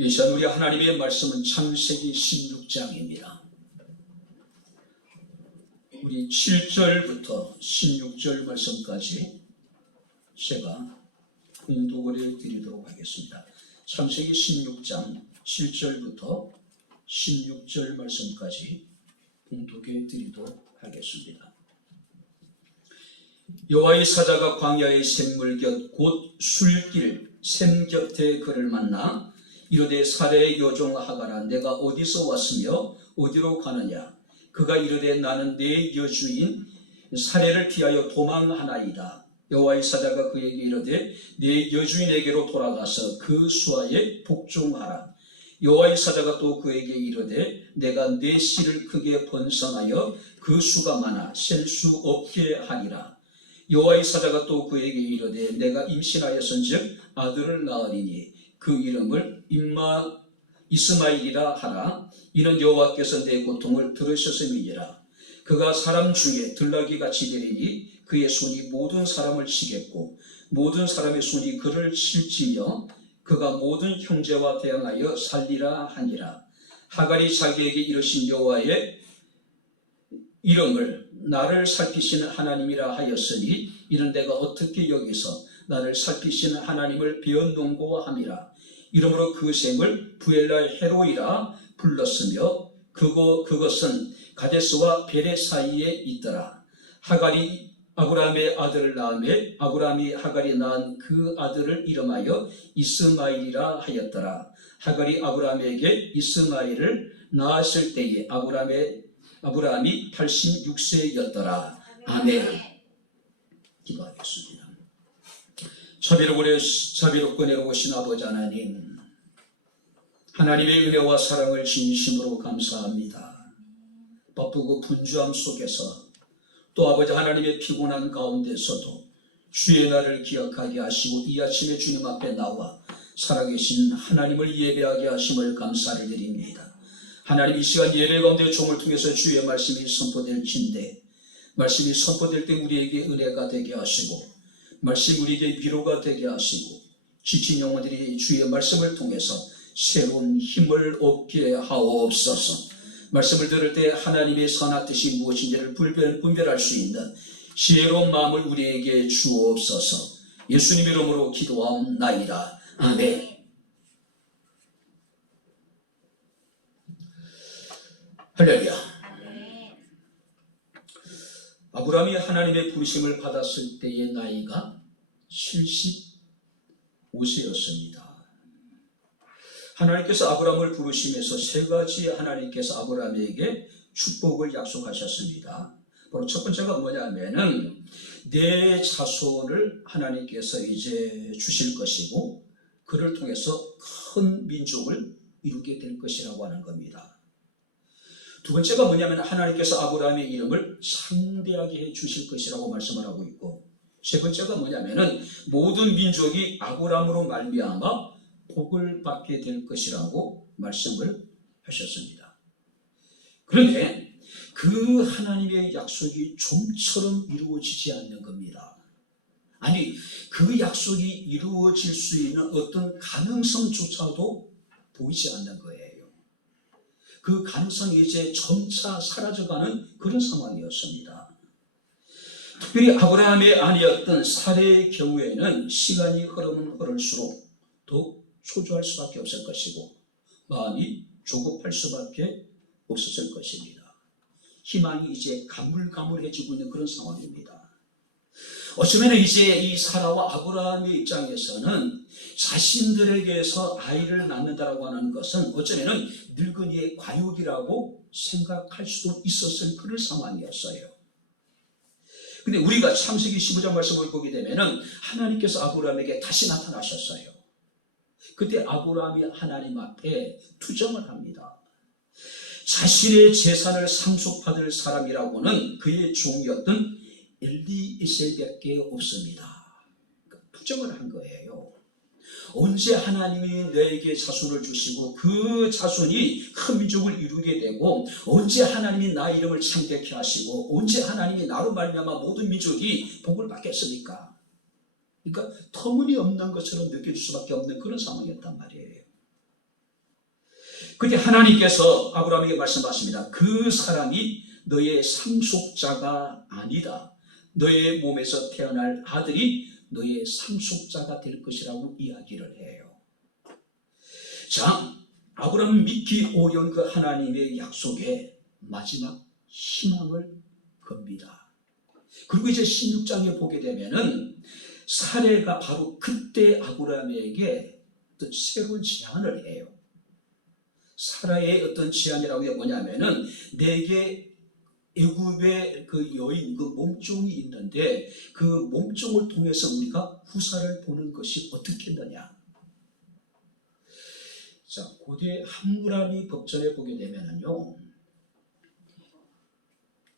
이 시간 우리 하나님의 말씀은 창세기 16장입니다. 우리 7절부터 16절 말씀까지 제가 봉독을 해드리도록 하겠습니다. 창세기 16장 7절부터 16절 말씀까지 봉독해 드리도록 하겠습니다. 여호와의 사자가 광야의 샘물 곁 곧 술길 샘 곁에 그를 만나 이르되 사레의 여종 하가라 내가 어디서 왔으며 어디로 가느냐. 그가 이르되 나는 내 여주인 사레를 피하여 도망하나이다. 여호와의 사자가 그에게 이르되 내 여주인에게로 돌아가서 그 수하에 복종하라. 여호와의 사자가 또 그에게 이르되 내가 내 씨를 크게 번성하여 그 수가 많아 셀 수 없게 하리라. 여호와의 사자가 또 그에게 이르되 내가 임신하였은즉 아들을 낳으리니 그 이름을 이스마엘이라 하라. 이는 여호와께서 내 고통을 들으셨음이니라. 그가 사람 중에 들나귀같이 되리니 그의 손이 모든 사람을 치겠고 모든 사람의 손이 그를 칠지며 그가 모든 형제와 대항하여 살리라 하니라. 하갈이 자기에게 이르신 여호와의 이름을 나를 살피시는 하나님이라 하였으니 이는 내가 어떻게 여기서 나를 살피시는 하나님을 배언농고함이라. 이러므로 그 샘을 부엘라 헤로이라 불렀으며 그것은 가데스와 베레 사이에 있더라. 하갈이 아브라함의 아들을 낳으며 아브라함이 하갈이 낳은 그 아들을 이름하여 이스마엘이라 하였더라. 하갈이 아브라함에게 이스마엘을 낳았을 때에 아브라함이 86세였더라. 아멘. 기도하겠습니다. 자비롭고 내려오신 아버지 하나님, 하나님의 은혜와 사랑을 진심으로 감사합니다. 바쁘고 분주함 속에서 또 아버지 하나님의 피곤한 가운데서도 주의 날을 기억하게 하시고 이 아침에 주님 앞에 나와 살아계신 하나님을 예배하게 하심을 감사를 드립니다. 하나님, 이 시간 예배 가운데 종을 통해서 주의 말씀이 선포될진데 말씀이 선포될 때 우리에게 은혜가 되게 하시고 말씀 우리에게 위로가 되게 하시고 지친 영혼들이 주의 말씀을 통해서 새로운 힘을 얻게 하옵소서. 말씀을 들을 때 하나님의 선한 뜻이 무엇인지를 분별할 수 있는 지혜로운 마음을 우리에게 주옵소서. 예수님 이름으로 기도하옵나이다. 아멘. 할렐루야. 아브라함이 하나님의 부르심을 받았을 때의 나이가 75세였습니다. 하나님께서 아브라함을 부르시면서 세 가지 하나님께서 아브라함에게 축복을 약속하셨습니다. 바로 첫 번째가 뭐냐면은 내 자손을 하나님께서 이제 주실 것이고 그를 통해서 큰 민족을 이루게 될 것이라고 하는 겁니다. 두 번째가 뭐냐면 하나님께서 아브라함의 이름을 창대하게 해 주실 것이라고 말씀을 하고 있고 세 번째가 뭐냐면은 모든 민족이 아브라함으로 말미암아 복을 받게 될 것이라고 말씀을 하셨습니다. 그런데 그 하나님의 약속이 좀처럼 이루어지지 않는 겁니다. 아니, 그 약속이 이루어질 수 있는 어떤 가능성조차도 보이지 않는 거예요. 그 가능성이 이제 점차 사라져가는 그런 상황이었습니다. 특별히 아브라함의 아내였던 사레의 경우에는 시간이 흐르면 흐를수록 더욱 초조할 수밖에 없을 것이고 마음이 조급할 수밖에 없었을 것입니다. 희망이 이제 가물가물해지고 있는 그런 상황입니다. 어쩌면 이제 이 사라와 아브라함의 입장에서는 자신들에게서 아이를 낳는다라고 하는 것은 어쩌면 늙은이의 과욕이라고 생각할 수도 있었을 그런 상황이었어요. 근데 우리가 창세기 15장 말씀을 보게 되면은 하나님께서 아브라함에게 다시 나타나셨어요. 그때 아브라함이 하나님 앞에 투정을 합니다. 자신의 재산을 상속받을 사람이라고는 그의 종이었던 엘리에셀밖에 없습니다. 투정을 한 거예요. 언제 하나님이 너에게 자손을 주시고 그 자손이 큰 민족을 이루게 되고 언제 하나님이 나 이름을 창대케 하시고 언제 하나님이 나로 말미암아 모든 민족이 복을 받겠습니까? 그러니까 터무니없는 것처럼 느낄 수밖에 없는 그런 상황이었단 말이에요. 그때 하나님께서 아브라함에게 말씀하십니다. 그 사람이 너의 상속자가 아니다. 너의 몸에서 태어날 아들이 너의 상속자가 될 것이라고 이야기를 해요. 자, 아브라함은 믿기 어려운 그 하나님의 약속에 마지막 희망을 겁니다. 그리고 이제 16장에 보게 되면은 사레가 바로 그때 아브라함에게 어떤 새로운 제안을 해요. 사라의 어떤 제안이라고 게 뭐냐면은 내게 애굽의 그 여인, 그 몸종이 있는데 그 몸종을 통해서 우리가 후사를 보는 것이 어떻겠느냐. 자, 고대 함무라비 법전에 보게 되면은요,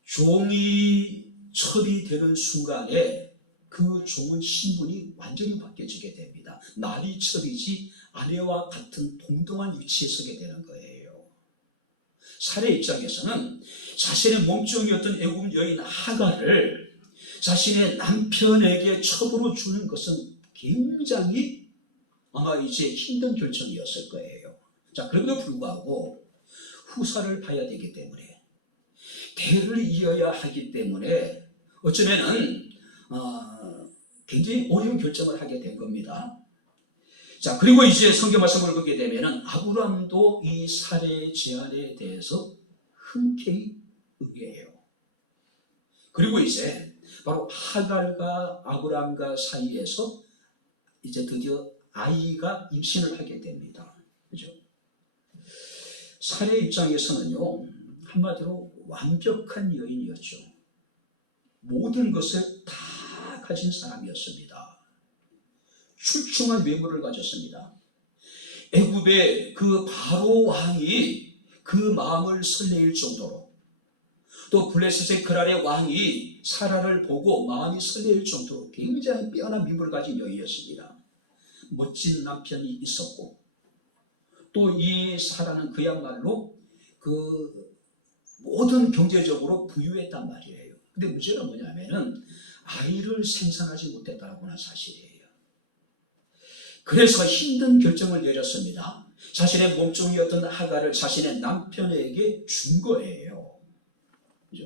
종이 처리되는 순간에 그 종은 신분이 완전히 바뀌어지게 됩니다. 말이 처리지 아내와 같은 동등한 위치에 서게 되는 거예요. 사례 입장에서는 자신의 몸종이었던 애굽 여인 하갈을 자신의 남편에게 첩으로 주는 것은 굉장히 아마 이제 힘든 결정이었을 거예요. 자, 그럼에도 불구하고 후사를 봐야 되기 때문에, 대를 이어야 하기 때문에 어쩌면은 굉장히 어려운 결정을 하게 된 겁니다. 자, 그리고 이제 성경 말씀을 보게 되면은 아브라함도 이 사례 제안에 대해서 흔쾌히 응해요. 그리고 이제 바로 하갈과 아브라함과 사이에서 이제 드디어 아이가 임신을 하게 됩니다. 그죠? 사례 입장에서는요, 한마디로 완벽한 여인이었죠. 모든 것을 다 가진 사람이었습니다. 출중한 외모를 가졌습니다. 애굽의 그 바로 왕이 그 마음을 설레일 정도로, 또 블레셋의 그랄의 왕이 사라를 보고 마음이 설레일 정도로 굉장히 뛰어난 미모를 가진 여인이었습니다. 멋진 남편이 있었고, 또 이 사라는 그야말로 그 모든 경제적으로 부유했단 말이에요. 근데 문제는 뭐냐면은 아이를 생산하지 못했다고 하는 사실이에요. 그래서 힘든 결정을 내렸습니다. 자신의 몸종이었던 하갈을 자신의 남편에게 준 거예요. 그죠?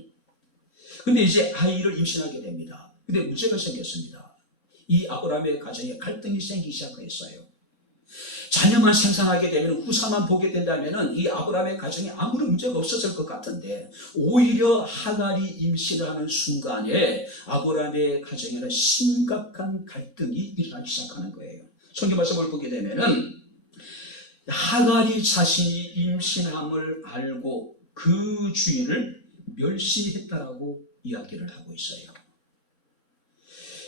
근데 이제 아이를 임신하게 됩니다. 근데 문제가 생겼습니다. 이 아브라함의 가정에 갈등이 생기기 시작했어요. 자녀만 생산하게 되면, 후사만 보게 된다면 이 아브라함의 가정에 아무런 문제가 없었을 것 같은데, 오히려 하갈이 임신을 하는 순간에 아브라함의 가정에는 심각한 갈등이 일어나기 시작하는 거예요. 성경 말씀을 보게 되면은 하갈이 자신이 임신함을 알고 그 주인을 멸시했다라고 이야기를 하고 있어요.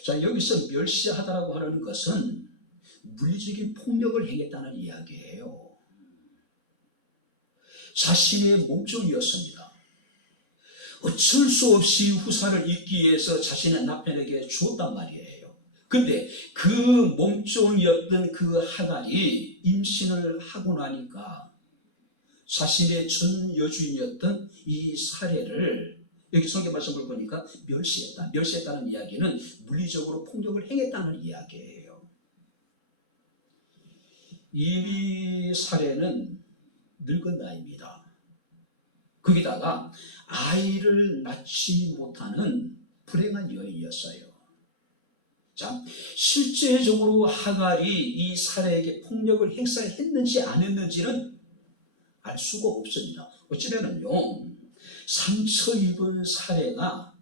자, 여기서 멸시하다라고 하는 것은 물리적인 폭력을 행했다는 이야기예요. 자신의 몸종이었습니다. 어쩔 수 없이 후사를 잇기 위해서 자신의 남편에게 주었단 말이에요. 근데 그 몸종이었던 그 하갈이 임신을 하고 나니까 자신의 전 여주인이었던 이 사례를, 여기 성경 말씀을 보니까 멸시했다는 이야기는 물리적으로 폭력을 행했다는 이야기예요. 이미 사례는 늙은 나이입니다. 거기다가 아이를 낳지 못하는 불행한 여인이었어요. 자, 실제적으로 하갈이 이 사례에게 폭력을 행사했는지 안 했는지는 알 수가 없습니다. 어쩌면은요, 상처 입은 사례가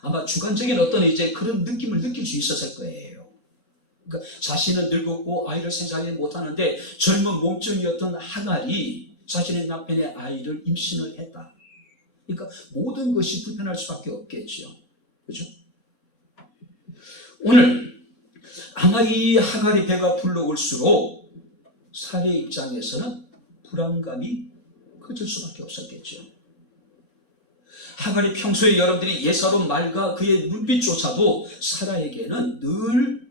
아마 주관적인 어떤 이제 그런 느낌을 느낄 수 있었을 거예요. 그러니까 자신은 늙었고 아이를 생산하지 못하는데 젊은 몸종이었던 하갈이 자신의 남편의 아이를 임신을 했다. 그러니까 모든 것이 불편할 수밖에 없겠죠. 그렇죠? 오늘 아마 이 하갈이 배가 불러올수록 사례 입장에서는 불안감이 커질 수밖에 없었겠죠. 하갈이 평소에 여러분들이 예사로운 말과 그의 눈빛조차도 사라에게는 늘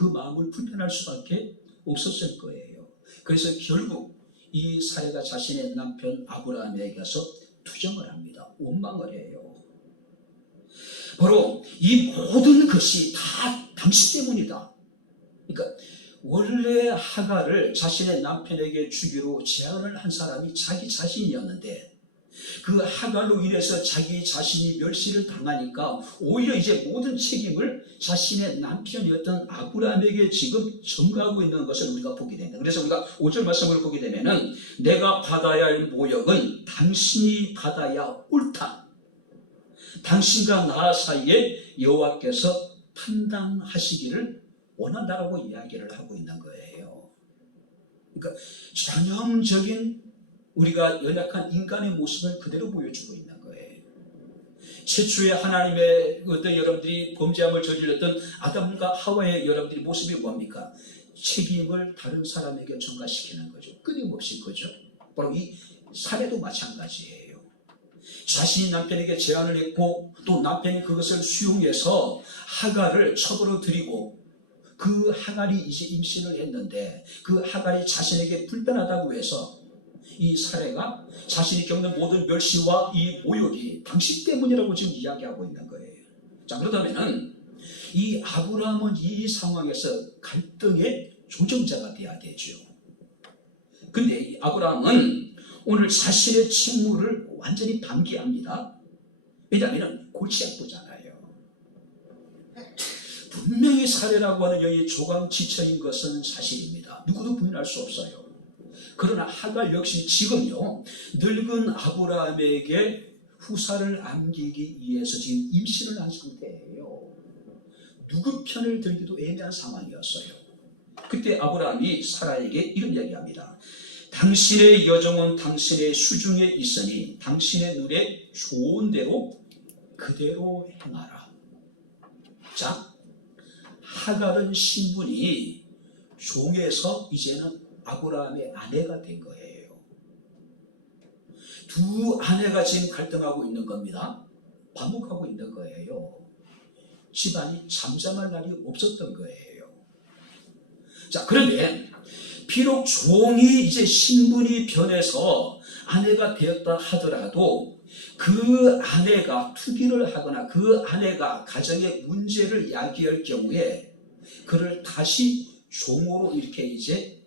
그 마음을 불편할 수밖에 없었을 거예요. 그래서 결국 이 사례가 자신의 남편 아브라함에게서 투정을 합니다. 원망을 해요. 바로 이 모든 것이 다 당신 때문이다. 그러니까 원래 하갈을 자신의 남편에게 주기로 제안을 한 사람이 자기 자신이었는데 그 하갈로 인해서 자기 자신이 멸시를 당하니까 오히려 이제 모든 책임을 자신의 남편이었던 아브라함에게 지금 전가하고 있는 것을 우리가 보게 됩니다. 그래서 우리가 5절 말씀을 보게 되면은 내가 받아야 할 모욕은 당신이 받아야 옳다. 당신과 나 사이에 여호와께서 판단하시기를 원한다라고 이야기를 하고 있는 거예요. 그러니까 전형적인 우리가 연약한 인간의 모습을 그대로 보여주고 있는 거예요. 최초의 하나님의 어떤 여러분들이 범죄함을 저질렀던 아담과 하와의 여러분들의 모습이 뭡니까? 책임을 다른 사람에게 전가시키는 거죠. 끊임없이 그죠. 바로 이 사례도 마찬가지예요. 자신이 남편에게 제안을 했고 또 남편이 그것을 수용해서 하갈을 첩으로 들이고 그 하갈이 이제 임신을 했는데 그 하갈이 자신에게 불편하다고 해서 이 사례가 자신이 겪는 모든 멸시와 이 모욕이 당신 때문이라고 지금 이야기하고 있는 거예요. 자, 그렇다면은 이 아브라함은 이 상황에서 갈등의 조정자가 돼야 되죠. 근데 이 아브라함은 오늘 자신의 책무를 완전히 방기합니다. 왜냐하면 골치 아프잖아요. 분명히 사례라고 하는 여기 조강지처인 것은 사실입니다. 누구도 부인할 수 없어요. 그러나 하갈 역시 지금요 늙은 아브라함에게 후사를 안기기 위해서 지금 임신을 한 상태예요. 누구 편을 들기도 애매한 상황이었어요. 그때 아브라함이 사라에게 이런 이야기합니다. 당신의 여종은 당신의 수중에 있으니 당신의 눈에 좋은 대로 그대로 행하라. 자, 하갈은 신분이 종에서 이제는 아브라함의 아내가 된 거예요. 두 아내가 지금 갈등하고 있는 겁니다. 반복하고 있는 거예요. 집안이 잠잠할 날이 없었던 거예요. 자, 그런데 비록 종이 이제 신분이 변해서 아내가 되었다 하더라도 그 아내가 투기를 하거나 그 아내가 가정의 문제를 야기할 경우에 그를 다시 종으로 이렇게 이제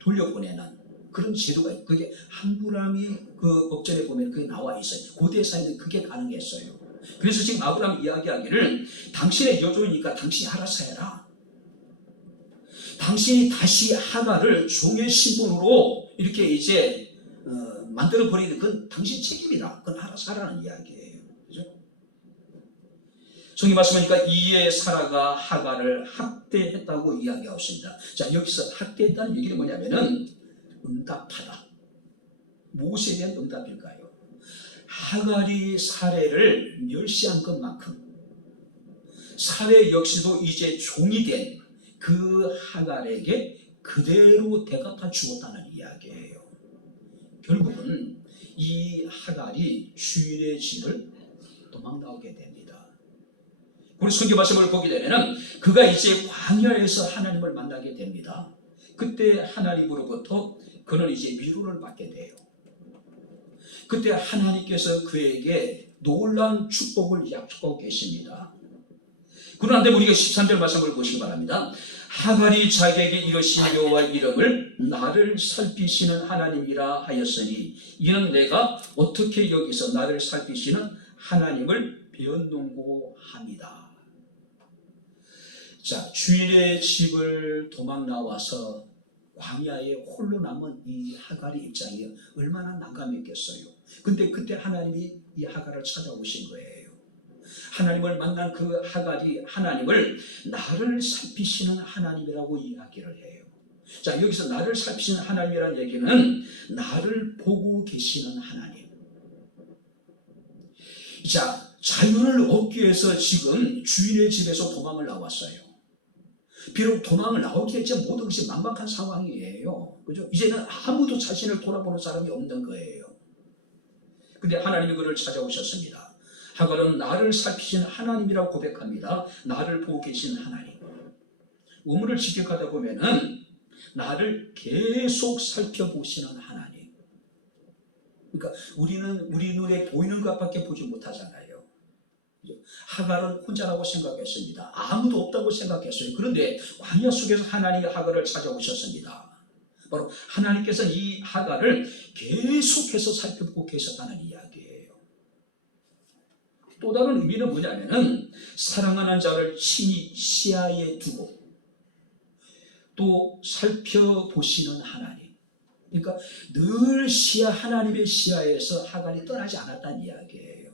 돌려보내는 그런 제도가 있고 그게 한부람이 그 법전에 보면 그게 나와 있어요. 고대 사회는 그게 가능했어요. 그래서 지금 아브라함이 이야기하기를 당신의 여종이니까 당신이 알아서 해라. 당신이 다시 하갈을 종의 신분으로 이렇게 이제 만들어 버리는 건 당신 책임이다. 그건 알아서 하라는 이야기예요. 그죠? 성경 말씀하니까 이에 사라가 하갈을 학대했다고 이야기하고 있습니다. 자, 여기서 학대했다는 얘기는 뭐냐면은 응답하다. 무엇에 대한 응답일까요? 하갈이 사례를 멸시한 것만큼 사례 역시도 이제 종이 된 그 하갈에게 그대로 대갚아 주었다는 이야기예요. 결국은 이 하갈이 주인의 집을 도망 나오게 됩니다. 우리 성경 말씀을 보게 되면 그가 이제 광야에서 하나님을 만나게 됩니다. 그때 하나님으로부터 그는 이제 위로를 받게 돼요. 그때 하나님께서 그에게 놀라운 축복을 약속하고 계십니다. 그런데 우리가 13절 말씀을 보시기 바랍니다. 하갈이 자기에게 이르신 여호와 이름을 나를 살피시는 하나님이라 하였으니 이는 내가 어떻게 여기서 나를 살피시는 하나님을 배웠는고 합니다. 자, 주인의 집을 도망 나와서 광야에 홀로 남은 이 하갈의 입장이 얼마나 난감했겠어요. 근데 그때 하나님이 이 하갈을 찾아오신 거예요. 하나님을 만난 그 하갈이 하나님을 나를 살피시는 하나님이라고 이야기를 해요. 자, 여기서 나를 살피시는 하나님이라는 얘기는 나를 보고 계시는 하나님. 자, 자유를 얻기 위해서 지금 주인의 집에서 도망을 나왔어요. 비록 도망을 나오기 했지만 모든 것이 막막한 상황이에요. 그죠? 이제는 아무도 자신을 돌아보는 사람이 없는 거예요. 근데 하나님이 그를 찾아오셨습니다. 하갈은 나를 살피신 하나님이라고 고백합니다. 나를 보고 계신 하나님. 우물을 직격하다 보면은 나를 계속 살펴보시는 하나님. 그러니까 우리는 우리 눈에 보이는 것밖에 보지 못하잖아요. 하갈은 혼자라고 생각했습니다. 아무도 없다고 생각했어요. 그런데 광야 속에서 하나님이 하갈을 찾아오셨습니다. 바로 하나님께서 이 하갈을 계속해서 살펴보고 계셨다는 이야기예요. 또 다른 의미는 뭐냐면은 사랑하는 자를 친히 시야에 두고 또 살펴보시는 하나님. 그러니까 늘 하나님의 시야에서 하갈이 떠나지 않았다는 이야기예요.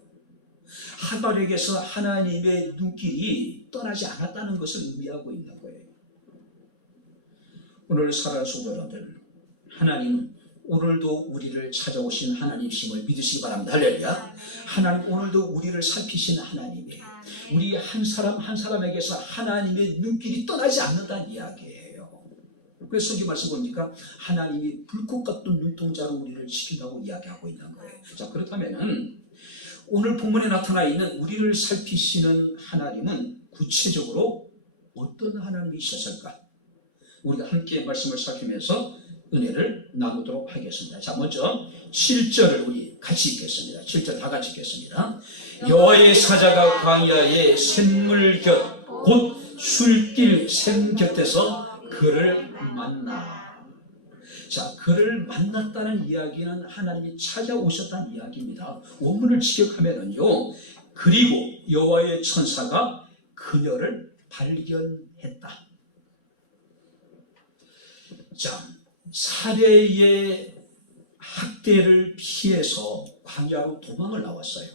하갈에게서 하나님의 눈길이 떠나지 않았다는 것을 의미하고 있는 거예요. 오늘 살아갈 성도들, 하나님 오늘도 우리를 찾아오신 하나님이심을 믿으시기 바랍니다. 할렐루야. 하나님 오늘도 우리를 살피시는 하나님이에요. 우리 한 사람 한 사람에게서 하나님의 눈길이 떠나지 않는다는 이야기예요. 그래서 성경 말씀 보니까 하나님이 불꽃 같은 눈동자로 우리를 지킨다고 이야기하고 있는 거예요. 자, 그렇다면은 오늘 본문에 나타나 있는 우리를 살피시는 하나님은 구체적으로 어떤 하나님이셨을까? 우리가 함께 말씀을 살피면서 은혜를 나누도록 하겠습니다. 자, 먼저 7절을 우리 같이 읽겠습니다. 7절 다 같이 읽겠습니다. 여호와의 사자가 광야의 샘물 곁 곧 술길 샘 곁에서 그를 만나. 자, 그를 만났다는 이야기는 하나님이 찾아오셨다는 이야기입니다. 원문을 직역하면은요, 그리고 여호와의 천사가 그녀를 발견했다. 자, 사례의 학대를 피해서 광야로 도망을 나왔어요.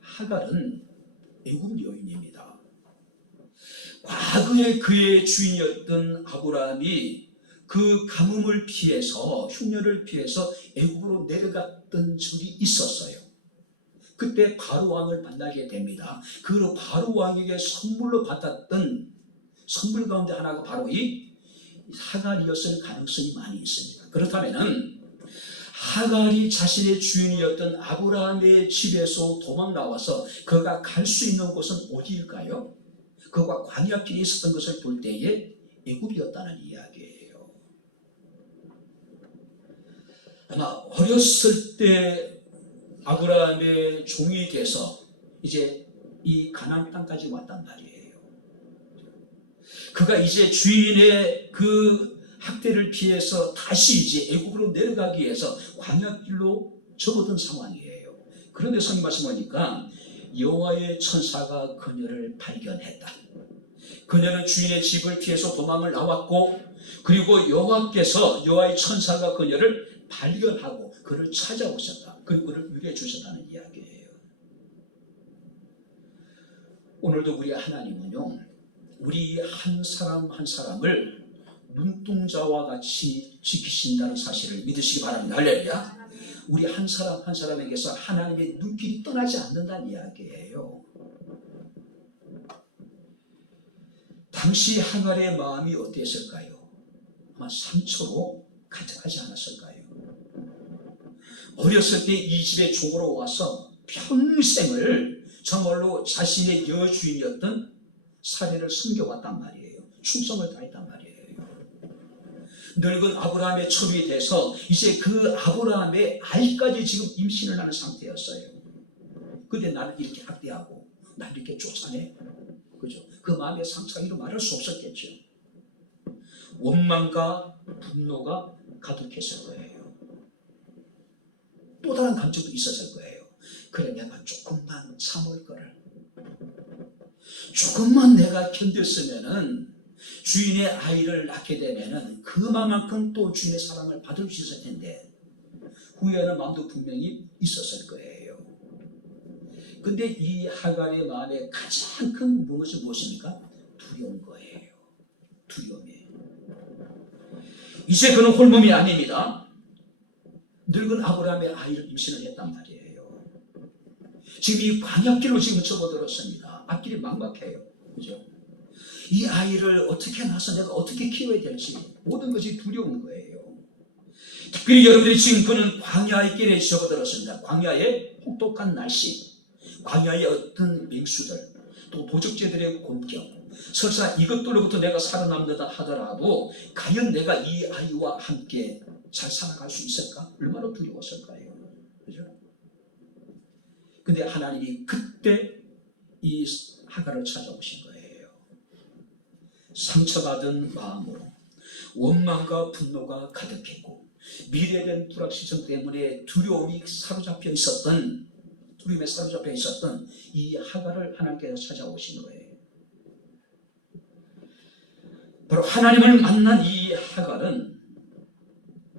하갈은 애굽 여인입니다. 과거에 그의 주인이었던 아브라함이 그 가뭄을 피해서 흉년을 피해서 애굽으로 내려갔던 적이 있었어요. 그때 바로 왕을 만나게 됩니다. 그 바로 왕에게 선물로 받았던 선물 가운데 하나가 바로 이 하갈이었을 가능성이 많이 있습니다. 그렇다면은 하갈이 자신의 주인이었던 아브라함의 집에서 도망 나와서 그가 갈 수 있는 곳은 어디일까요? 그가 광야길에 있었던 것을 볼 때에 애굽이었다는 이야기예요. 아마 어렸을 때 아브라함의 종이 돼서 이제 이 가나안 땅까지 왔단 말이에요. 그가 이제 주인의 그 학대를 피해서 다시 이제 애굽으로 내려가기 위해서 광야길로 접어든 상황이에요. 그런데 성경 말씀하니까 여호와의 천사가 그녀를 발견했다. 그녀는 주인의 집을 피해서 도망을 나왔고, 그리고 여호와의 천사가 그녀를 발견하고 그를 찾아오셨다. 그리고 그를 위로해 주셨다는 이야기예요. 오늘도 우리 하나님은요, 우리 한 사람 한 사람을 눈동자와 같이 지키신다는 사실을 믿으시기 바랍니다. 할렐루야. 우리 한 사람 한 사람에게서 하나님의 눈길이 떠나지 않는다는 이야기예요. 당시 하갈의 마음이 어땠을까요? 아마 상처로 가득하지 않았을까요? 어렸을 때 이 집에 종으로 와서 평생을 정말로 자신의 여주인이었던 사례를 섬겨왔단 말이에요. 충성을 다했단 말이에요. 늙은 아브라함의 처리에 대해서 이제 그 아브라함의 아이까지 지금 임신을 하는 상태였어요. 근데 나를 이렇게 학대하고 나를 이렇게 쫓아내. 그죠? 그 마음의 상처가 이루 말할 수 없었겠죠. 원망과 분노가 가득했을 거예요. 또 다른 감정도 있었을 거예요. 그래, 내가 조금만 참을 거를. 조금만 내가 견뎠으면은 주인의 아이를 낳게 되면은 그만큼 또 주인의 사랑을 받을 수 있을 텐데, 후회하는 마음도 분명히 있었을 거예요. 근데 이 하갈의 마음에 가장 큰 무엇이 무엇입니까? 두려운 거예요. 두려움이에요. 이제 그는 홀몸이 아닙니다. 늙은 아브라함의 아이를 임신을 했단 말이에요. 지금 이 광야길로 지금 접어들었습니다. 앞길이 막막해요. 그죠? 이 아이를 어떻게 낳아서 내가 어떻게 키워야 될지 모든 것이 두려운 거예요. 특별히 여러분들이 지금 그는 광야의 길에 접어들었습니다. 광야의 혹독한 날씨, 광야의 어떤 맹수들, 또 도적제들의 공격, 설사 이것들로부터 내가 살아남는다 하더라도 과연 내가 이 아이와 함께 잘 살아갈 수 있을까? 얼마나 두려웠을까요? 그죠? 근데 하나님이 그때 이 하갈을 찾아오신 거예요. 상처받은 마음으로 원망과 분노가 가득했고 미래에 대한 불확실성 때문에 두려움에 사로잡혀 있었던 이 하갈을 하나님께서 찾아오신 거예요. 바로 하나님을 만난 이 하갈은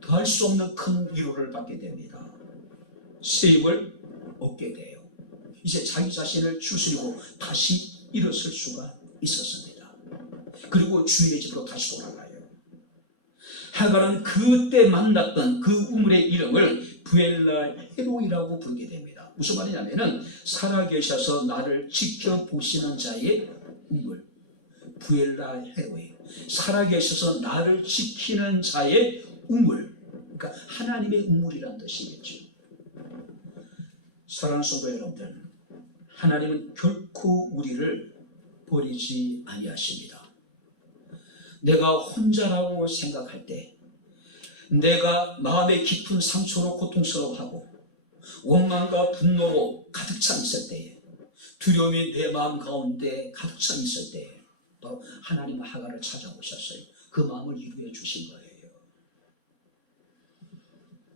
더할 수 없는 큰 위로를 받게 됩니다. 새 힘을 얻게 돼요. 이제 자기 자신을 추스리고 다시 일어설 수가 있었습니다. 그리고 주인의 집으로 다시 돌아가요. 하갈은 그때 만났던 그 우물의 이름을 부엘라헬로이라고 부르게 됩니다. 무슨 말이냐면은 살아계셔서 나를 지켜보시는 자의 우물, 부엘라헬로이. 살아계셔서 나를 지키는 자의 우물, 그러니까 하나님의 우물이라는 뜻이겠죠. 사랑하는 성도 여러분들, 하나님은 결코 우리를 버리지 아니하십니다. 내가 혼자라고 생각할 때, 내가 마음의 깊은 상처로 고통스러워하고 원망과 분노로 가득 차 있을 때에, 두려움이 내 마음 가운데 가득 차 있을 때에 바로 하나님은 하갈을 찾아오셨어요. 그 마음을 위로해 주신 거예요.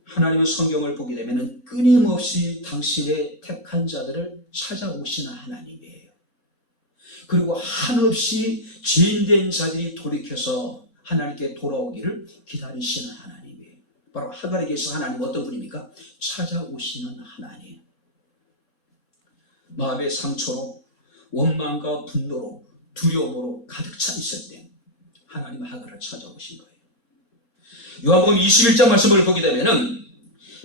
하나님은 성경을 보게 되면 끊임없이 당신의 택한 자들을 찾아오시는 하나님이에요. 그리고 한없이 죄인된 자들이 돌이켜서 하나님께 돌아오기를 기다리시는 하나님이에요. 바로 하갈에게서 하나님은 어떤 분입니까? 찾아오시는 하나님. 마음의 상처로 원망과 분노로 두려움으로 가득 차 있을 때 하나님은 하갈을 찾아오신 거예요. 요한복음 21장 말씀을 보게 되면은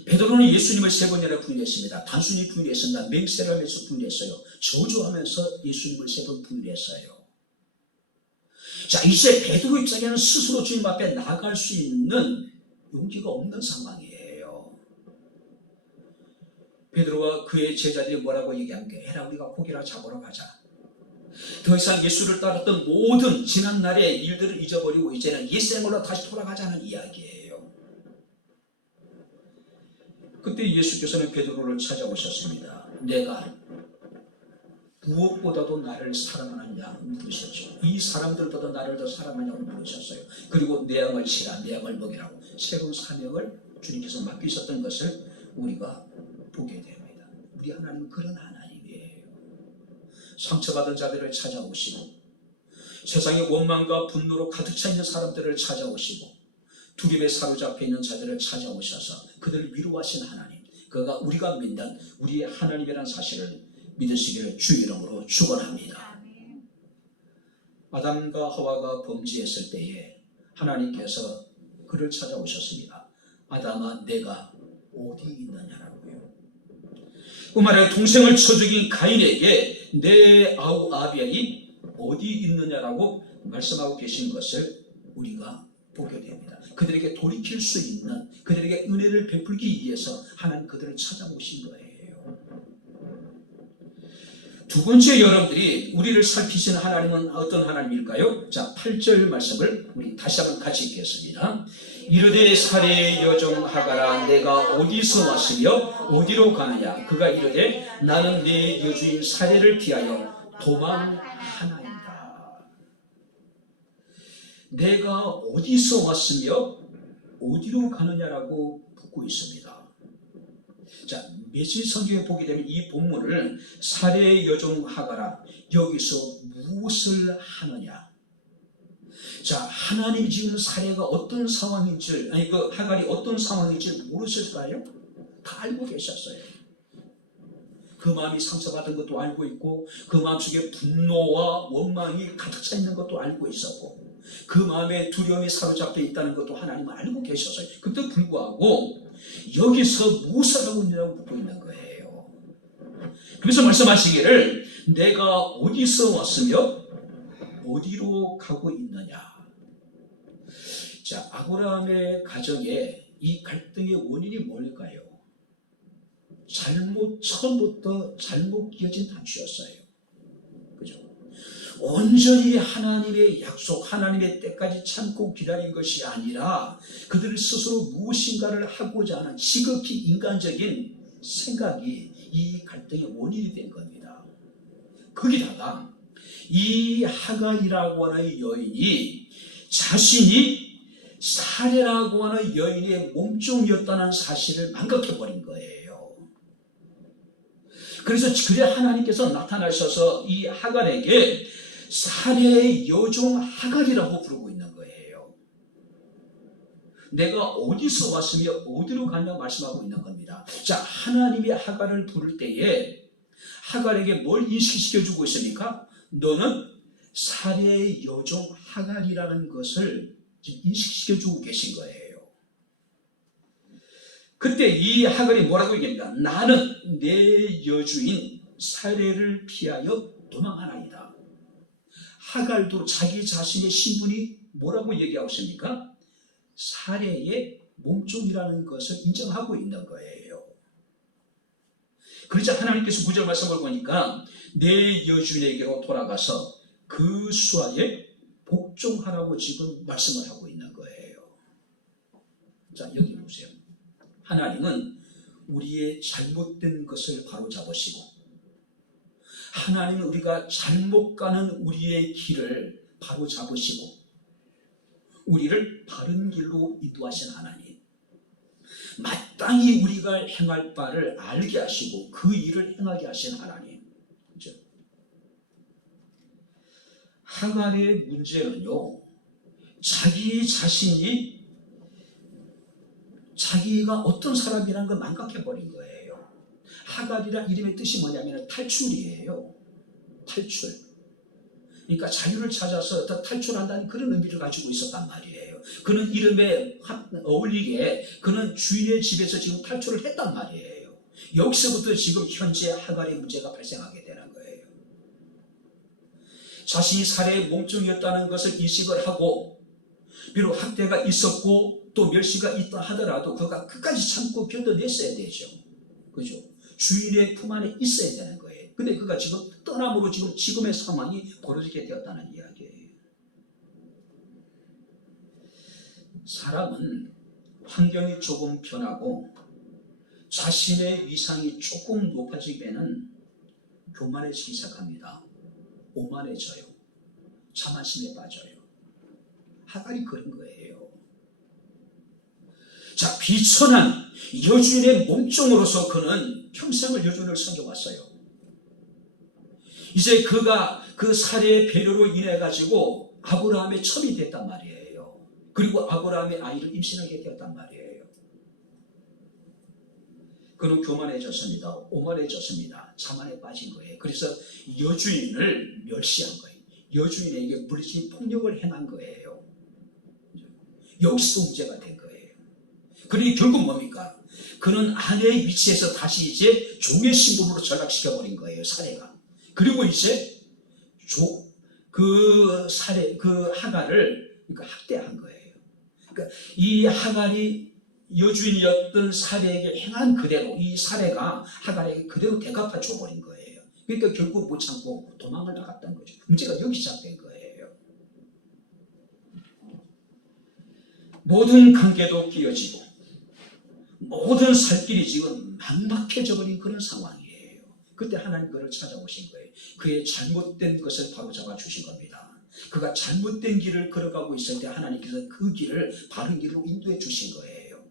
베드로는 예수님을 세 번이나 부인했습니다. 단순히 부인했습니다. 맹세를 하면서 부인했어요. 저주하면서 예수님을 세 번 부인했어요. 자, 이제 베드로 입장에는 스스로 주님 앞에 나갈 수 있는 용기가 없는 상황이에요. 베드로와 그의 제자들이 뭐라고 얘기한 게, 해라 우리가 고기나 잡으러 가자. 더 이상 예수를 따랐던 모든 지난날의 일들을 잊어버리고 이제는 옛생활로 다시 돌아가자는 이야기예요. 그때 예수께서는 베드로를 찾아오셨습니다. 내가 무엇보다도 나를 사랑하느냐 물으셨죠. 이 사람들보다 나를 더 사랑하냐고 물으셨어요. 그리고 내 양을 치라, 내 양을 먹이라고 새로운 사명을 주님께서 맡기셨던 것을 우리가 보게 됩니다. 우리 하나님은 그런 하나님이에요. 상처받은 자들을 찾아오시고 세상의 원망과 분노로 가득 차 있는 사람들을 찾아오시고 두려움에 사로잡혀 있는 자들을 찾아오셔서 그들을 위로하시는 하나님, 그가 우리가 믿는 우리의 하나님이라는 사실을 믿으시기를 주 이름으로 축원합니다. 아담과 하와가 범죄했을 때에 하나님께서 그를 찾아오셨습니다. 아담아 내가 어디 있느냐라고요. 뿐만 아니라 동생을 쳐 죽인 가인에게 내 아우 아벨이 어디 있느냐라고 말씀하고 계신 것을 우리가 보게 됩니다. 그들에게 돌이킬 수 있는, 그들에게 은혜를 베풀기 위해서 하나님 그들을 찾아오신 거예요. 두 번째, 여러분들이 우리를 살피시는 하나님은 어떤 하나님일까요? 자, 8절 말씀을 우리 다시 한번 같이 읽겠습니다. 이르되 사례의 여종 하갈아 내가 어디서 왔으며 어디로 가느냐? 그가 이르되 나는 네 여주인 사례를 피하여 도망하나이다. 내가 어디서 왔으며 어디로 가느냐라고 묻고 있습니다. 자, 메시지 성경에 보게 되면 이 본문을 사례의 여종 하갈아 여기서 무엇을 하느냐? 자, 하나님 지금 사례가 어떤 상황인지, 아니 그 하갈이 어떤 상황인지 모르실까요? 다 알고 계셨어요. 그 마음이 상처받은 것도 알고 있고 그 마음속에 분노와 원망이 가득 차 있는 것도 알고 있었고 그 마음에 두려움이 사로잡혀 있다는 것도 하나님은 알고 계셨어요. 그때 불구하고 여기서 무엇을 하고 있느냐고 묻고 있는 거예요. 그래서 말씀하시기를 내가 어디서 왔으며 어디로 가고 있느냐. 자, 아브라함의 가정에 이 갈등의 원인이 뭘까요? 처음부터 잘못 끼어진 단추였어요. 그죠? 온전히 하나님의 약속, 하나님의 때까지 참고 기다린 것이 아니라 그들 스스로 무엇인가를 하고자 하는 지극히 인간적인 생각이 이 갈등의 원인이 된 겁니다. 거기다가 이 하갈이라고 하는 여인이 자신이 사례라고 하는 여인의 몸종이었다는 사실을 망각해버린 거예요. 그래서 그래 하나님께서 나타나셔서 이 하갈에게 사례의 여종 하갈이라고 부르고 있는 거예요. 내가 어디서 왔으며 어디로 가냐 말씀하고 있는 겁니다. 자, 하나님이 하갈을 부를 때에 하갈에게 뭘 인식시켜주고 있습니까? 너는 사례의 여종 하갈이라는 것을 지금 인식시켜주고 계신 거예요. 그때 이 하갈이 뭐라고 얘기합니다. 나는 내 여주인 사례를 피하여 도망하나이다. 하갈도 자기 자신의 신분이 뭐라고 얘기하고 있습니까? 사례의 몸종이라는 것을 인정하고 있는 거예요. 그러자 하나님께서 9절 말씀을 보니까 내 여주인에게로 돌아가서 그 수하에 복종하라고 지금 말씀을 하고 있는 거예요. 자, 여기 보세요. 하나님은 우리의 잘못된 것을 바로잡으시고, 하나님은 우리가 잘못 가는 우리의 길을 바로잡으시고, 우리를 바른 길로 인도하신 하나님, 마땅히 우리가 행할 바를 알게 하시고 그 일을 행하게 하신 하나님. 그렇죠? 하갈의 문제는요, 자기 자신이 자기가 어떤 사람이라는 걸 망각해버린 거예요. 하갈이란 이름의 뜻이 뭐냐면 탈출이에요. 탈출. 그러니까 자유를 찾아서 탈출한다는 그런 의미를 가지고 있었단 말이에요. 그는 이름에 어울리게 그는 주인의 집에서 지금 탈출을 했단 말이에요. 여기서부터 지금 현재 하갈의 문제가 발생하게 되는 거예요. 자신이 살해의 몸종이었다는 것을 인식을 하고, 비록 학대가 있었고 또 멸시가 있다 하더라도 그가 끝까지 참고 견뎌냈어야 되죠. 그죠? 주인의 품 안에 있어야 되는 거예요. 근데 그가 지금 떠남으로 지금의 상황이 벌어지게 되었다는 이야기예요. 사람은 환경이 조금 변하고 자신의 위상이 조금 높아지면은 교만해지기 시작합니다. 오만해져요. 자만심에 빠져요. 하갈이 그런 거예요. 자, 비천한 여주인의 몸종으로서 그는 평생을 여주인을 섬겨왔어요. 이제 그가 그 사례의 배려로 인해 가지고 아브라함의 첩이 됐단 말이에요. 그리고 아브라함의 아이를 임신하게 되었단 말이에요. 그는 교만해졌습니다. 오만해졌습니다. 자만에 빠진 거예요. 그래서 여주인을 멸시한 거예요. 여주인에게 물리친 폭력을 행한 거예요. 여기서 문제가 된 거예요. 그러니 결국 뭡니까? 그는 아내의 위치에서 다시 이제 종의 신분으로 전락시켜버린 거예요. 사례가. 그리고 이제 그 하갈을 학대한 거예요. 그러니까 이 하갈이 여주인이었던 사례에게 행한 그대로 이 사례가 하갈에게 그대로 대갚아 줘버린 거예요. 그러니까 결국 못 참고 도망을 나갔던 거죠. 문제가 여기 시작된 거예요. 모든 관계도 끼어지고 모든 살길이 지금 막막해져 버린 그런 상황이에요. 그때 하나님 그를 찾아오신 거예요. 그의 잘못된 것을 바로잡아 주신 겁니다. 그가 잘못된 길을 걸어가고 있을 때 하나님께서 그 길을 바른 길로 인도해 주신 거예요.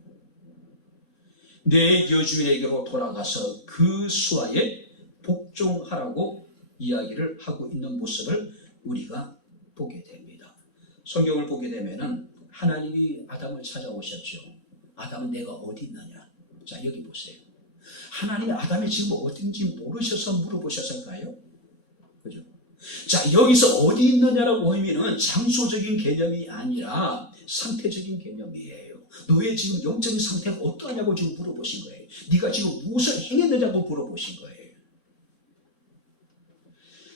내 여주인에게로 돌아가서 그 수하에 복종하라고 이야기를 하고 있는 모습을 우리가 보게 됩니다. 성경을 보게 되면은 하나님이 아담을 찾아오셨죠. 아담은 내가 어디 있느냐? 자, 여기 보세요. 하나님이 아담이 지금 어딘지 모르셔서 물어보셨을까요? 그죠? 자, 여기서 어디 있느냐라고 의미는 장소적인 개념이 아니라 상태적인 개념이에요. 너의 지금 영적인 상태가 어떠하냐고 지금 물어보신 거예요. 네가 지금 무엇을 행했느냐고 물어보신 거예요.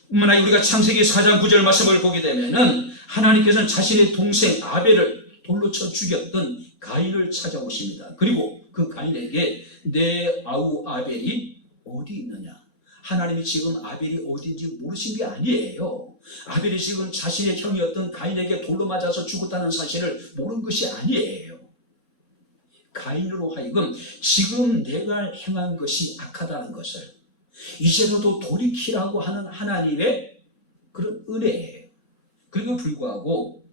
만약 우리가 창세기 4장 9절 말씀을 보게 되면은 하나님께서는 자신의 동생 아벨을 돌로 쳐 죽였던 가인을 찾아오십니다. 그리고 그 가인에게 내 아우 아벨이 어디 있느냐? 하나님이 지금 아벨이 어딘지 모르신 게 아니에요. 아벨이 지금 자신의 형이었던 가인에게 돌로 맞아서 죽었다는 사실을 모르는 것이 아니에요. 가인으로 하여금 지금 내가 행한 것이 악하다는 것을 이제라도 돌이키라고 하는 하나님의 그런 은혜예요. 그리고 불구하고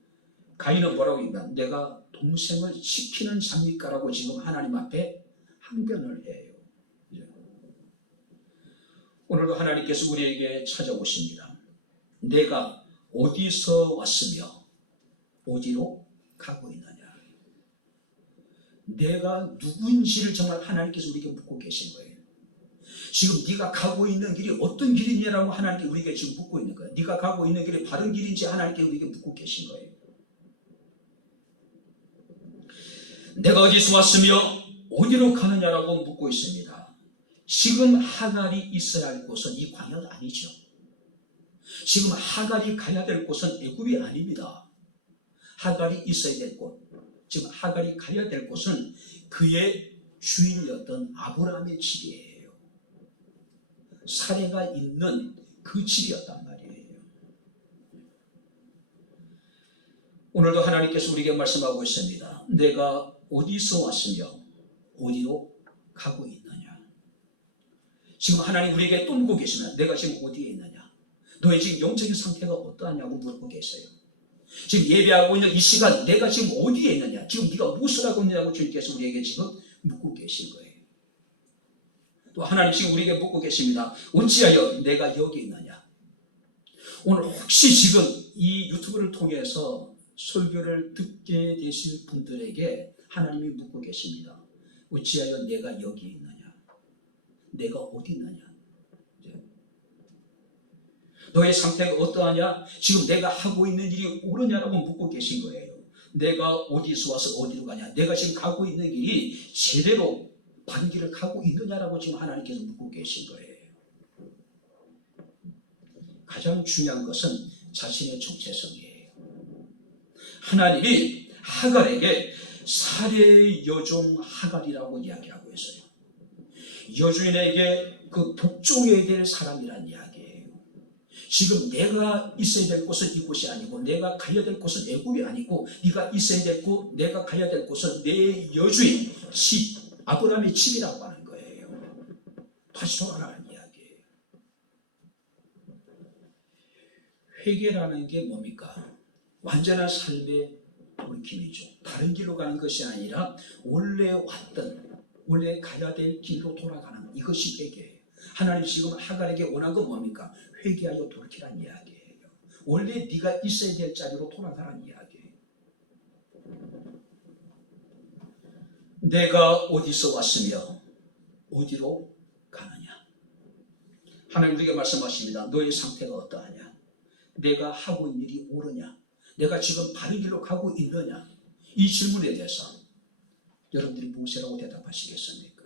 가인은 뭐라고 했냐면 내가 동생을 지키는 자입니까라고 지금 하나님 앞에 항변을 해요. 오늘도 하나님께서 우리에게 찾아오십니다. 내가 어디서 왔으며 어디로 가고 있느냐. 내가 누구인지를 정말 하나님께서 우리에게 묻고 계신 거예요. 지금 네가 가고 있는 길이 어떤 길이냐라고 하나님께 우리에게 지금 묻고 있는 거예요. 네가 가고 있는 길이 바른 길인지 하나님께 우리에게 묻고 계신 거예요. 내가 어디서 왔으며 어디로 가느냐라고 묻고 있습니다. 지금 하갈이 있어야 할 곳은 이 광야가 아니죠. 지금 하갈이 가야 될 곳은 애굽이 아닙니다. 하갈이 있어야 될 곳, 지금 하갈이 가야 될 곳은 그의 주인이었던 아브라함의 집이에요. 사례가 있는 그 집이었단 말이에요. 오늘도 하나님께서 우리에게 말씀하고 있습니다. 내가 어디서 왔으며 어디로 가고 있느냐. 지금 하나님 우리에게 또 묻고 계시면 내가 지금 어디에 있느냐. 너의 지금 영적인 상태가 어떠하냐고 물고 계세요. 지금 예배하고 있는 이 시간 내가 지금 어디에 있느냐. 지금 네가 무엇을 하고 있느냐고 주님께서 우리에게 지금 묻고 계신 거예요. 또 하나님 지금 우리에게 묻고 계십니다. 어찌하여 내가 여기 있느냐. 오늘 혹시 지금 이 유튜브를 통해서 설교를 듣게 되실 분들에게 하나님이 묻고 계십니다. 어찌하여 내가 여기 있느냐. 내가 어디 있느냐. 너의 상태가 어떠하냐. 지금 내가 하고 있는 일이 옳으냐라고 묻고 계신 거예요. 내가 어디서 와서 어디로 가냐. 내가 지금 가고 있는 길이 제대로 바른 길을 가고 있느냐라고 지금 하나님께서 묻고 계신 거예요. 가장 중요한 것은 자신의 정체성이에요. 하나님이 하갈에게 사례의 여종 하갈이라고 이야기하고 있어요. 여주인에게 그 복종해야 될 사람이란 이야기예요. 지금 내가 있어야 될 곳은 이곳이 아니고 내가 가야 될 곳은 애굽이 아니고 네가 있어야 될 곳, 내가 가야 될 곳은 내 여주인 집, 아브라함의 집이라고 하는 거예요. 다시 돌아가는 이야기예요. 회개라는 게 뭡니까? 완전한 삶의 돌이킴이죠. 다른 길로 가는 것이 아니라 원래 왔던 원래 가야 될 길로 돌아가는 이것이 회개예요. 하나님 지금 하갈에게 원한 건 뭡니까? 회개하여 돌이키란 이야기예요. 원래 네가 있어야 될 자리로 돌아가란 이야기예요. 내가 어디서 왔으며 어디로 가느냐. 하나님 우리에게 말씀하십니다. 너의 상태가 어떠하냐. 내가 하고 있는 일이 옳으냐. 내가 지금 바른 길로 가고 있느냐. 이 질문에 대해서 여러분들이 무엇이라고 대답하시겠습니까?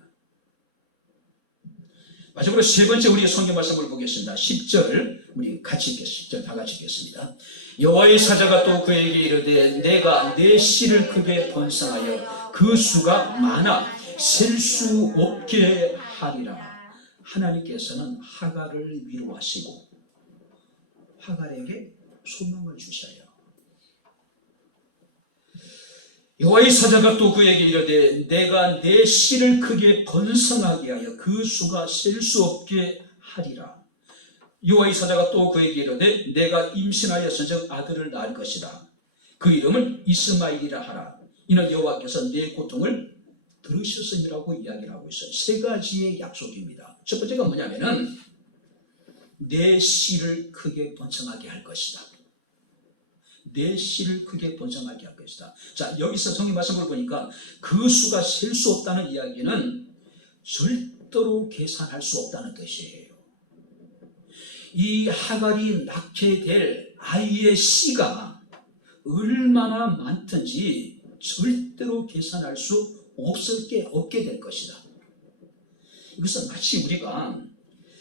마지막으로 세 번째 우리의 성경 말씀을 보겠습니다. 10절 우리 같이 읽겠습니다. 10절 다 같이 읽겠습니다. 여호와의 사자가 또 그에게 이르되 내가 내 씨를 크게 번성하여 그 수가 많아 셀 수 없게 하리라. 하나님께서는 하갈을 위로하시고 하갈에게 소망을 주셔요. 여호와의 사자가 또 그에게 이르되 내가 내 씨를 크게 번성하게 하여 그 수가 셀 수 없게 하리라. 여호와의 사자가 또 그에게 이르되 내가 임신하였은즉 아들을 낳을 것이다. 그 이름을 이스마엘이라 하라. 이는 여호와께서 내 고통을 들으셨음이라고 이야기를 하고 있어요. 세 가지의 약속입니다. 첫 번째가 뭐냐면은 내 씨를 크게 번성하게 할 것이다. 내 씨를 크게 번성하게 할 것이다. 자, 여기서 성경 말씀을 보니까 그 수가 셀 수 없다는 이야기는 절대로 계산할 수 없다는 뜻이에요. 이 하갈이 낳게 될 아이의 씨가 얼마나 많든지 절대로 계산할 수 없게 될 것이다. 이것은 마치 우리가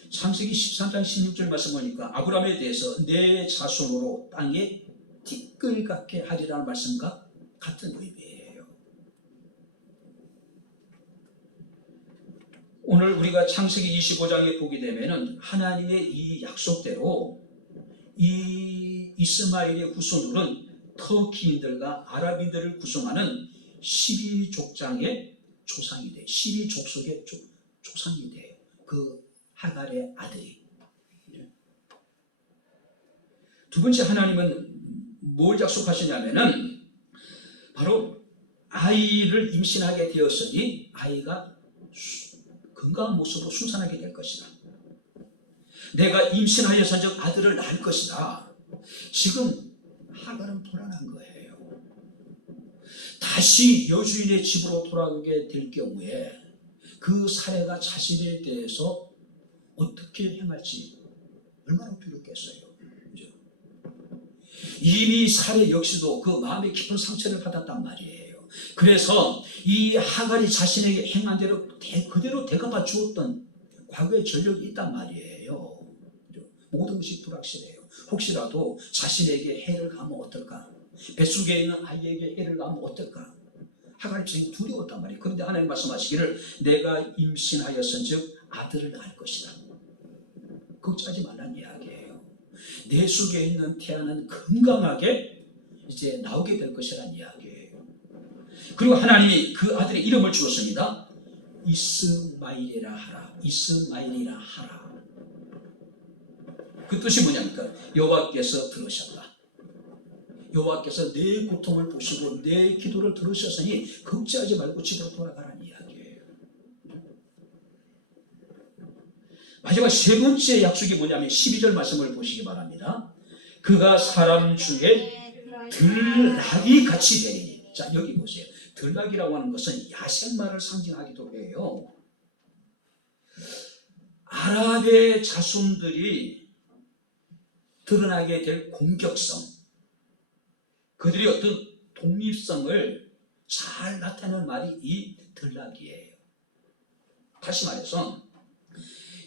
창세기 13장 16절 말씀 보니까 아브라함에 대해서 내 자손으로 땅에 티끌 같게 하리라는 말씀과 같은 의미예요. 오늘 우리가 창세기 25장에 보게 되면은 하나님의 이 약속대로 이 이스마엘의 후손들은 터키인들과 아랍인들을 구성하는 12족장의 조상이 돼요. 시리 족속의 조상이 돼요. 그 하갈의 아들이. 두 번째, 하나님은 뭘 약속하시냐면은 바로 아이를 임신하게 되었으니 아이가 건강한 모습으로 순산하게 될 것이다. 내가 임신하여서적 아들을 낳을 것이다. 지금 하갈은 불안한 거예요. 다시 여주인의 집으로 돌아가게 될 경우에 그 사례가 자신에 대해서 어떻게 행할지 얼마나 두렵겠어요. 그죠? 이미 사례 역시도 그 마음에 깊은 상처를 받았단 말이에요. 그래서 이 하갈이 자신에게 행한 대로 그대로 대갚아 주었던 과거의 전력이 있단 말이에요. 그죠? 모든 것이 불확실해요. 혹시라도 자신에게 해를 가면 어떨까? 뱃속에 있는 아이에게 해를 가면 어떨까? 하갈 입장이 두려웠단 말이에요. 그런데 하나님 말씀하시기를 내가 임신하였은즉 아들을 낳을 것이다. 걱정하지 말라는 이야기예요. 내 속에 있는 태아는 건강하게 이제 나오게 될 것이라는 이야기예요. 그리고 하나님이 그 아들의 이름을 주었습니다. 이스마일이라 하라. 이스마일이라 하라. 그 뜻이 뭐냐니까 여호와께서 들으셨다. 여호와께서 내 고통을 보시고 내 기도를 들으셨으니 걱정하지 말고 집으로 돌아가라는 이야기예요. 마지막 세 번째 약속이 뭐냐면 12절 말씀을 보시기 바랍니다. 그가 사람 중에 들락이 같이 되리니. 자, 여기 보세요. 들락이라고 하는 것은 야생마를 상징하기도 해요. 아랍의 자손들이 드러나게 될 공격성, 그들이 어떤 독립성을 잘 나타내는 말이 이 들락이에요. 다시 말해서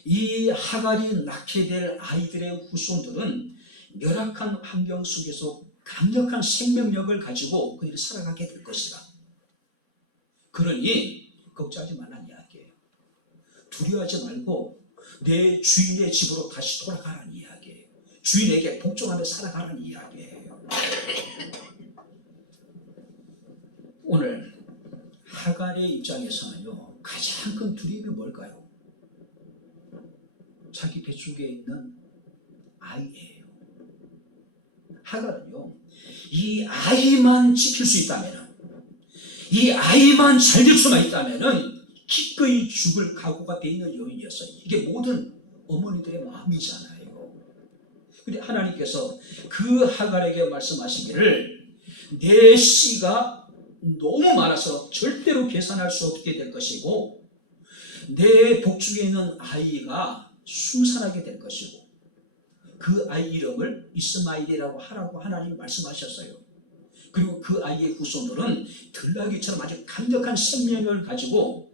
이 하갈이 낳게 될 아이들의 후손들은 열악한 환경 속에서 강력한 생명력을 가지고 그들이 살아가게 될 것이다. 그러니 걱정하지 말라는 이야기예요. 두려워하지 말고 내 주인의 집으로 다시 돌아가라는 이야기예요. 주인에게 복종하며 살아가라는 이야기예요. 오늘 하갈의 입장에서는요, 가장 큰 두려움이 뭘까요? 자기 뱃속에 있는 아이예요. 하갈은요, 이 아이만 지킬 수 있다면, 이 아이만 잘 될 수만 있다면 기꺼이 죽을 각오가 돼 있는 여인이었어요. 이게 모든 어머니들의 마음이잖아요. 근데 하나님께서 그 하갈에게 말씀하시기를 내 씨가 너무 많아서 절대로 계산할 수 없게 될 것이고 내 복중에 있는 아이가 순산하게 될 것이고 그 아이 이름을 이스마일이라고 하라고 하나님이 말씀하셨어요. 그리고 그 아이의 후손들은 들나귀처럼 아주 강력한 생명을 가지고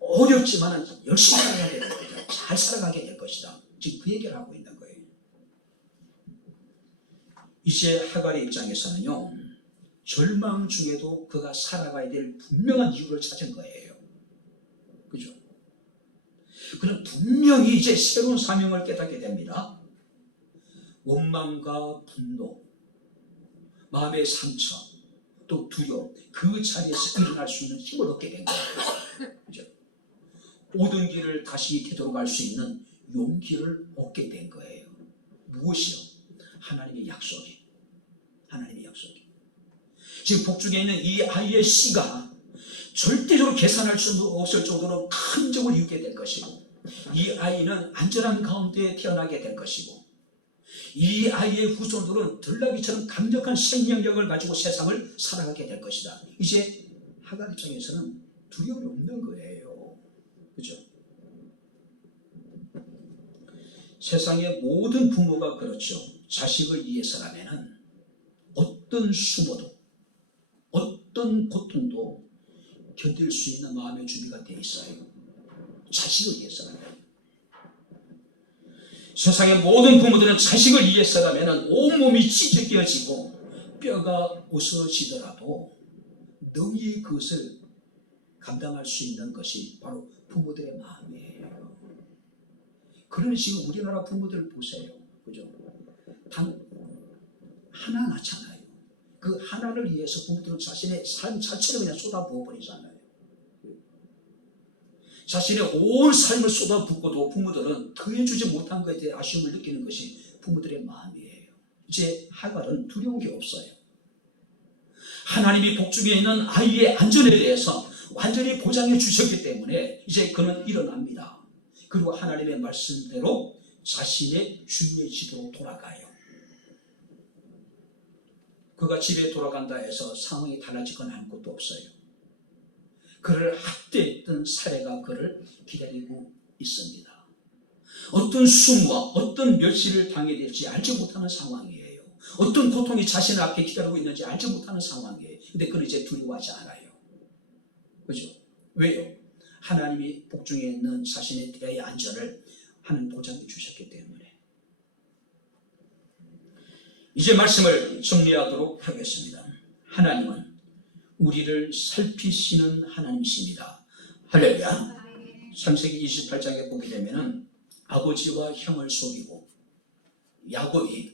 어렵지만 열심히 살아가게 될 것이다. 잘 살아가게 될 것이다. 지금 그 얘기를 하고 있는 거예요. 이제 하갈의 입장에서는요, 절망 중에도 그가 살아가야 될 분명한 이유를 찾은 거예요. 그죠? 그는 분명히 이제 새로운 사명을 깨닫게 됩니다. 원망과 분노, 마음의 상처, 또 두려움, 그 자리에서 일어날 수 있는 힘을 얻게 된 거예요. 그죠? 모든 길을 다시 되돌아갈 수 있는 용기를 얻게 된 거예요. 무엇이요? 하나님의 약속이. 하나님의 약속이. 지금 복중에 있는 이 아이의 씨가 절대적으로 계산할 수 없을 정도로 큰 적을 이루게 될 것이고 이 아이는 안전한 가운데 태어나게 될 것이고 이 아이의 후손들은 들나귀처럼 강력한 생명력을 가지고 세상을 살아가게 될 것이다. 이제 하갈 입장에서는 두려움이 없는 거예요. 그죠? 세상의 모든 부모가 그렇죠. 자식을 위해서라면 어떤 수모도 어떤 고통도 견딜 수 있는 마음의 준비가 되어 있어요. 자식을 위해서라면. 세상의 모든 부모들은 자식을 위해서라면 온몸이 찢어지고 뼈가 부서지더라도 능히 그것을 감당할 수 있는 것이 바로 부모들의 마음이에요. 그러니 지금 우리나라 부모들 보세요. 그죠? 단 하나 낳잖아요. 그 하나를 위해서 부모들은 자신의 삶 자체를 그냥 쏟아부어 버리잖아요. 자신의 온 삶을 쏟아붓고도 부모들은 더해주지 못한 것에 대해 아쉬움을 느끼는 것이 부모들의 마음이에요. 이제 하갈은 두려운 게 없어요. 하나님이 복중에 있는 아이의 안전에 대해서 완전히 보장해 주셨기 때문에 이제 그는 일어납니다. 그리고 하나님의 말씀대로 자신의 주인의 집으로 돌아가요. 그가 집에 돌아간다 해서 상황이 달라지거나 한 것도 없어요. 그를 학대했던 사례가 그를 기다리고 있습니다. 어떤 수모와 어떤 멸시를 당해야 될지 알지 못하는 상황이에요. 어떤 고통이 자신 앞에 기다리고 있는지 알지 못하는 상황이에요. 근데 그는 이제 두려워하지 않아요. 그죠? 왜요? 하나님이 복중에 있는 자신의 대의 안전을 하는 보장해 주셨기 때문에. 이제 말씀을 정리하도록 하겠습니다. 하나님은 우리를 살피시는 하나님이십니다. 할렐루야. 창세기 28장에 보게 되면은 아버지와 형을 속이고 야곱이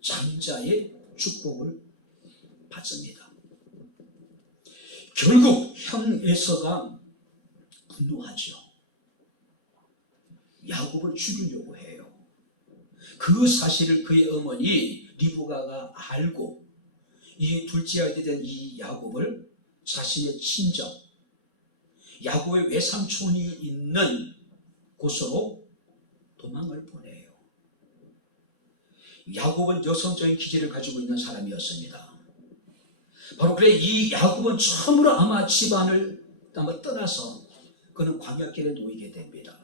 장자의 축복을 받습니다. 결국 형 에서가 분노하죠. 야곱을 죽이려고 해요. 그 사실을 그의 어머니 리브가가 알고 이 둘째 아이 된 이 야곱을 자신의 친정 야곱의 외삼촌이 있는 곳으로 도망을 보내요. 야곱은 여성적인 기질을 가지고 있는 사람이었습니다. 바로 그래 이 야곱은 처음으로 아마 집안을 아마 떠나서 그는 광야길에 놓이게 됩니다.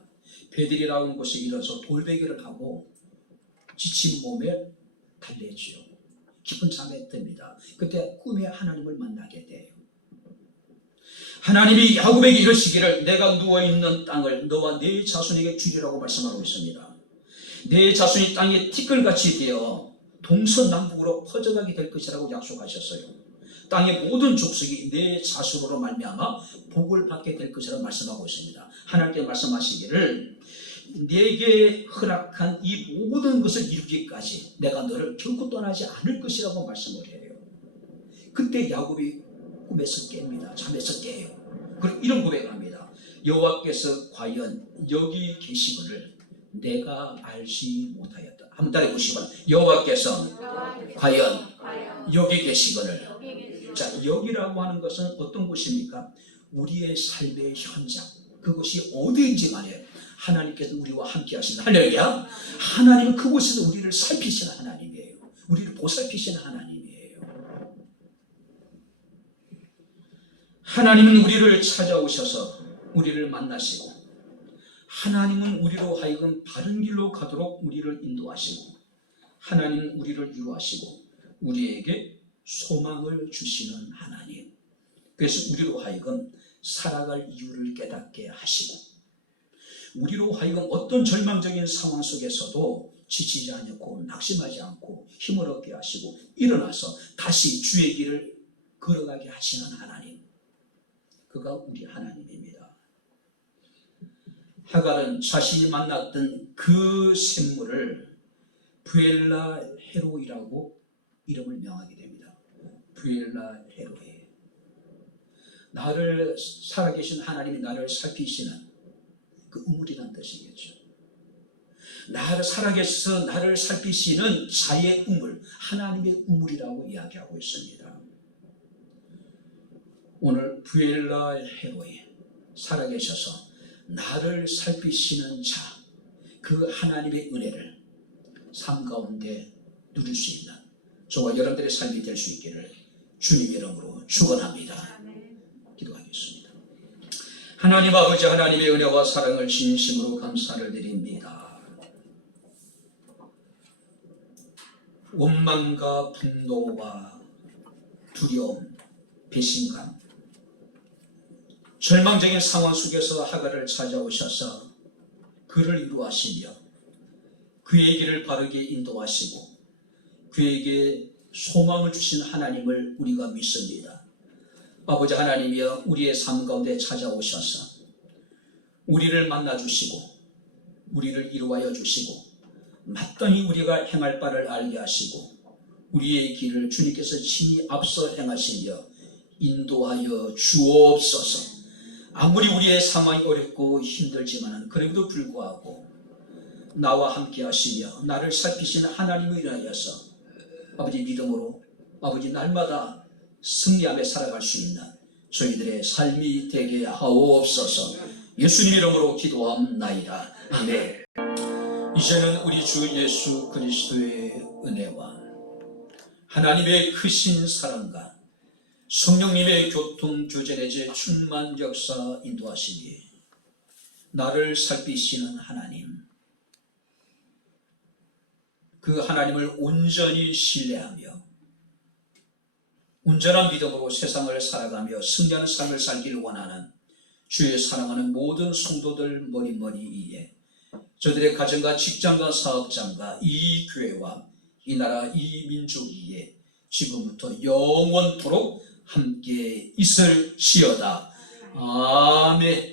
베들이라는 곳에 이르러서 돌베개를 하고 지친 몸에 달래지요. 깊은 잠에 듭니다. 그때 꿈에 하나님을 만나게 돼요. 하나님이 야곱에게 이르시기를 내가 누워있는 땅을 너와 네 자손에게 주리라고 말씀하고 있습니다. 네 자손이 땅에 티끌같이 되어 동서남북으로 퍼져가게 될 것이라고 약속하셨어요. 땅의 모든 족속이 내 자손으로 말미암아 복을 받게 될 것이라고 말씀하고 있습니다. 하나님께 말씀하시기를 내게 허락한 이 모든 것을 이루기까지 내가 너를 결코 떠나지 않을 것이라고 말씀을 해요. 그때 야곱이 꿈에서 깹니다. 잠에서 깨요. 그리고 이런 고백을 합니다. 여호와께서 과연 여기 계시거늘 내가 알지 못하였다. 한번 따라해 보시면 여호와께서 과연 여기 계시거늘. 자, 여기라고 하는 것은 어떤 곳입니까? 우리의 삶의 현장. 그것이 어디인지 간에 하나님께서 우리와 함께 하신다. 할렐루야. 하나님은 그곳에서 우리를 살피시는 하나님이에요. 우리를 보살피시는 하나님이에요. 하나님은 우리를 찾아오셔서 우리를 만나시고 하나님은 우리로 하여금 바른 길로 가도록 우리를 인도하시고 하나님은 우리를 위로하시고 우리에게 소망을 주시는 하나님. 그래서 우리로 하여금 살아갈 이유를 깨닫게 하시고 우리로 하여금 어떤 절망적인 상황 속에서도 지치지 않고 낙심하지 않고 힘을 얻게 하시고 일어나서 다시 주의 길을 걸어가게 하시는 하나님. 그가 우리 하나님입니다. 하갈은 자신이 만났던 그 샘물을 부엘라 헤로이라고 이름을 명하게 됩니다. 부엘라 헤로이. 나를 살아계신 하나님이 나를 살피시는 그 우물이란 뜻이겠죠. 나를 살아계셔서 나를 살피시는 자의 우물, 하나님의 우물이라고 이야기하고 있습니다. 오늘 부엘라 헤로이, 살아계셔서 나를 살피시는 자, 그 하나님의 은혜를 삶 가운데 누릴 수 있는 저와 여러분들의 삶이 될 수 있기를 주님 이름으로 축원합니다. 기도하겠습니다. 하나님 아버지, 하나님의 은혜와 사랑을 진심으로 감사를 드립니다. 원망과 분노와 두려움, 배신감, 절망적인 상황 속에서 하갈을 찾아오셔서 그를 위로하시며 그의 길을 바르게 인도하시고 그에게 소망을 주신 하나님을 우리가 믿습니다. 아버지 하나님이여, 우리의 삶 가운데 찾아오셔서 우리를 만나주시고 우리를 위로하여 주시고 마땅히 우리가 행할 바를 알게 하시고 우리의 길을 주님께서 친히 앞서 행하시며 인도하여 주옵소서. 아무리 우리의 상황이 어렵고 힘들지만 그럼에도 불구하고 나와 함께 하시며 나를 살피시는 하나님을 인하여서 아버지 믿음으로 아버지 날마다 승리하며 살아갈 수 있는 저희들의 삶이 되게 하옵소서. 예수님 이름으로 기도합나이다. 아멘. 이제는 우리 주 예수 그리스도의 은혜와 하나님의 크신 사랑과 성령님의 교통교제내제 충만 역사 인도하시니 나를 살피시는 하나님, 그 하나님을 온전히 신뢰하며 온전한 믿음으로 세상을 살아가며 승리하는 삶을 살기를 원하는 주의 사랑하는 모든 성도들 머리머리 위에 저들의 가정과 직장과 사업장과 이 교회와 이 나라 이 민족 위에 지금부터 영원토록 함께 있을지어다. 아멘.